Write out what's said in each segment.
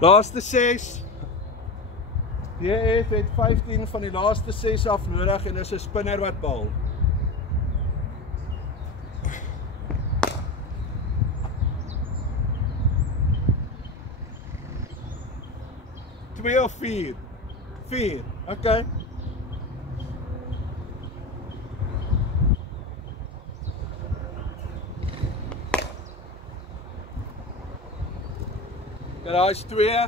Laaste 6. DF het 15 van die laaste 6 af nodig en is 'n spinner wat bal. Twee of 4? 4, okay. Daar is 2.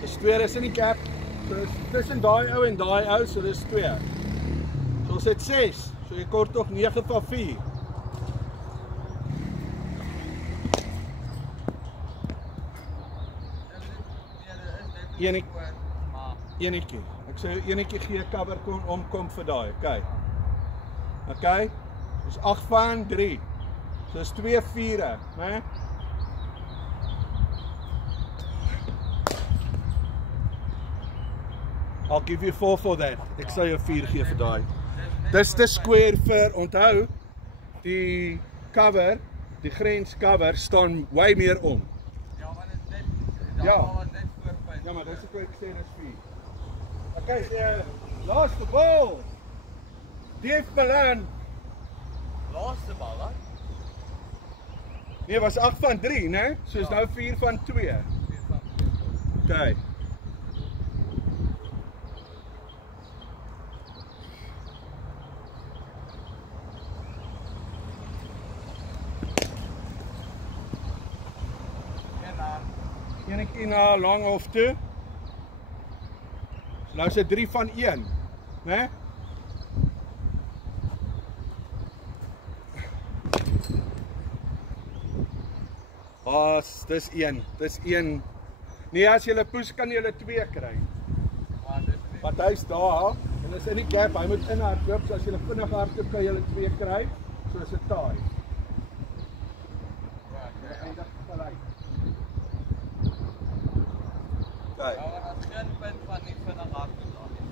Dis 2, dis in die gap. So dis tussen daai ou en daai ou, so dis 2. So ons het 6. So jy kort tog 9 van 4. Enetjie. Ek sê enetjie gee cover kom vir daai. Okay. Okay. Dis 8 van 3. So dis 2 4e, né? I'll give you 4 for that. Ek sal jou 4 gee vir daai. Dis die square vir, onthou, die cover, die grens cover staan way meer om. Ja, maar dit is net, daar net voorpunt. Ja, maar dis ek sê dis 4. Okay, laaste bal. Dief Milan. Laaste bal, hè? Nee, was 8 van 3, né? So is nou 4 van 2. 4 van 2. Okay. Enetjie na lang of toe. So nou is dit 3 van 1, né? Dis 1. Dis 1. Nee, as jy push kan jy 2 kry. Want hy's daar en is in die gap, hy moet inhardloop, so as jy vinnig hardloop kan jy 2 kry, so is 'n taai. Ja, eindig gelyk. Ja, maar dat is geen punt van nie vinnig hardloop nie.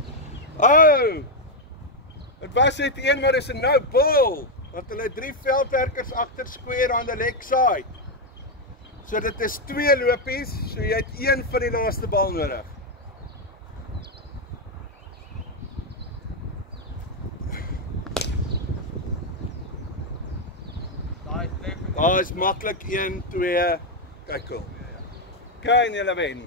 Oh! Dit was net 1, maar dis 'n no ball. Want hulle 3 veldwerkers agter square aan die leg side. So dit is 2 lopies, so jy het 1 van die laaste bal nodig. Daar is maklik 1, 2, kyk hoe. Okay, en julle wen.